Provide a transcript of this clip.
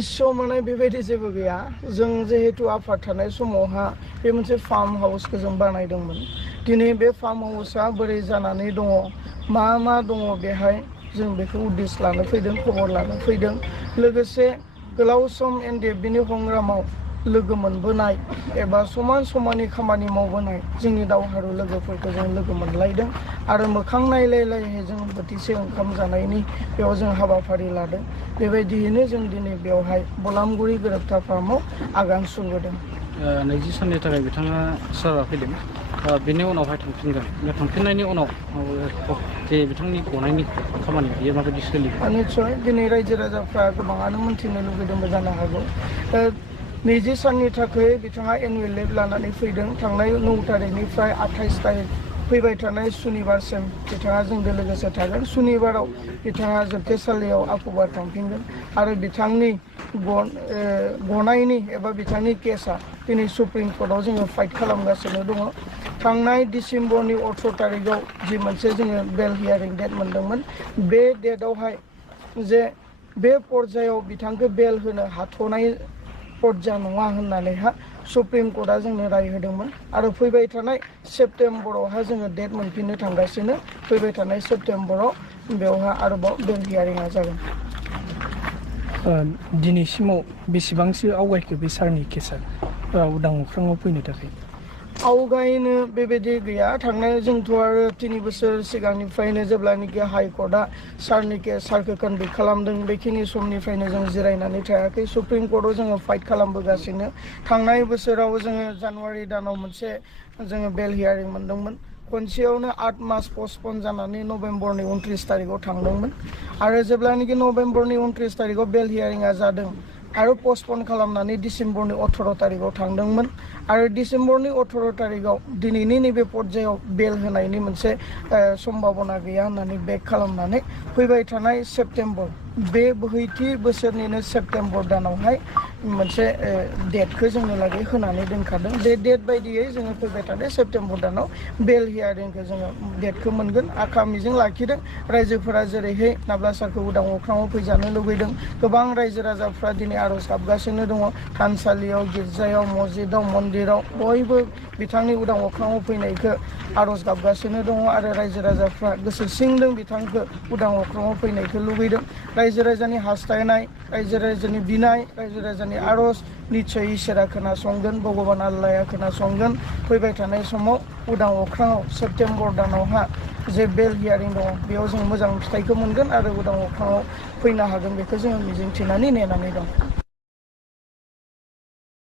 सम माने बेबायदि जेबो गैया जों जिहेतु आफाद थानाय समावहा बे मोनसे फार्म हाउसखौ जों बानायदोंमोन दिनै बे फार्म हाउसआ बोरै जानानै दङ मा दङ बेहाय जों बेखौ उदिस लानो फैदों खबर लानो फैदों लोगोसे गोलाव सम एनडिएफबिनि हंग्रामाव लोगो मोनबोनाय एबा समान समाननि खामानि मावबोनाय जोंनि दावहारु लोगोफोरखौ जों लोगो मोनलायदों आरो मोखां नायलायलायै जों बोथिसे ओंखाम जानायनि बेयाव जों हाबाफारि लादों बेबायदियैनो जों दिनै बेवहाय बलामगुरि गोरोबथा फार्माव आगान सुरबोदों 20 साननि थाखाय बिथाङा सारा फैदों बेनि उनावहाय थांफिनगोन बे थांफिननायनि उनाव जे बिथांनि गनायनि खामानि बियो माबायदि सोलिगोन निस्सय दिनै रायजो राजाफ्रा गोबाङानो मोनथिनो लुबैदोंबो जानो हागौ 20 साननि थाखाय बिथाङा एनुवेल लिभ लानानै फैदों थांनाय 9 तारिखनिफ्राय 28 तारिख फैबाय थानाय सुनिबारसिम बिथाङा जोंजों लोगोसे थागोन सुनिबाराव बिथाङा जोबथेसालियाव आखुबार थांफिनगोन आरो बिथांनि गनायनि एबा बिथांनि केसआ दिनै सुप्रिम कर्टआव जोङो फाइट खालामगासिनो दङ थांनाय डिसेम्बरनि 18 तारिखआव जि मोनसे जोङो बेल हियारिं डेट मोनदोंमोन बे डेटआवहाय जे बे पर्यायाव बिथांखौ बेल होनो हाथ'नाय पर्या नङा होननानैहा सुप्रिम कर्टआ जोंनो राय होदोंमोन आरो फैबाय थानाय सेप्तेम्बरावहा जोङो डेट मोनफिननो थांगासिनो फैबाय थानाय सेप्तेम्बराव बेवहाय आरोबाव बेल हियारिंआ जागोन दिनैसिमाव बेसेबांसो आवगायखो बे सारनि केसा उदां अख्राङाव फैनो थाखाय आवगायनो बेबायदि गैया थांनाय जोंथ' आरो 3 बोसोर सिगांनिफ्रायनो जेब्लानोखि हाइकर्टआ सारखौ कनभिक्ट खालामदों बेखिनि समनिफ्रायनो जों जिरायनानै थायाखै सुप्रिम कर्टआव जोङो फाइट खालामबोगासिनो थांनाय बोसोराव जोङो जानुवारि दानाव मोनसे जोङो बेल हियारिं मोनदोंमोन खनसेयावनो 8 मास पस्टपन जानानै नभेम्बरनि 29 तारिखआव थांदोंमोन आरो जेब्लानोखि नभेम्बरनि 29 तारिखआव बेल हियारिंआ जादों आरो पस्टपन खालामनानै डिसेम्बरनि 18 तारिखआव थांदोंमोन आरो डिसेम्बरनि 18 तारिखआव दिनैनि नैबे पर्यायाव बेल होनायनि मोनसे सम्भाबना गैया होननानै बेक खालामनानै फैबाय थानाय सेप्तेम्बर बे बोहैथि बोसोरनिनो सेप्तेम्बर दानावहाय मोनसे डेटखौ जोंनो लागै होनानै दोनखादों बे डेट बायदियै जोङो फैबाय थानाय सेप्तेम्बर दानाव बेल हियारिंखौ जोङो डेटखौ मोनगोन आखा मिजिं लाखिदों रायजोफोरा जेरैहाय नाब्ला सारखौ उदां अख्राङाव फैजानो लुबैदों गोबां रायजो राजाफ्रा दिनै आर'ज गाबगासिनो दङ थानसालियाव गिर्जायाव मस्जिदाव मन्दिराव बयबो बिथांनि उदां अख्राङाव फैनायखौ आर'ज गाबगासिनो दङ आरो रायजो राजाफ्रा गोसो सिंदों बिथांखौ उदां अख्राङाव फैनायखौ लुबैदों रायजो राजानि हास्थायनाय रायजो राजानि बिनाय रायजो राजानि आर'ज निस्सय इसोरा खोनासंगोन भगबान आल्लाया खोनासंगोन फैबाय थानाय समाव उदां अख्राङाव सेप्तेम्बर दानावहा जे बेल हियारिं दङ बेयाव जों मोजां फिथाइखौ मोनगोन आरो उदां अख्राङाव फैनो हागोन बेखौ जोङो मिजिंथिनानै नेनानै दं